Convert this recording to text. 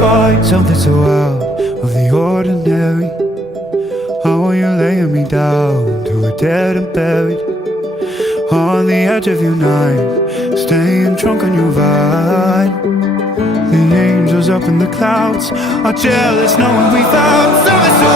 find something so out of the ordinary. How are you laying me down to a dead and buried on the edge of your night, staying drunk on your vine. The angels up in the clouds are jealous knowing we found something so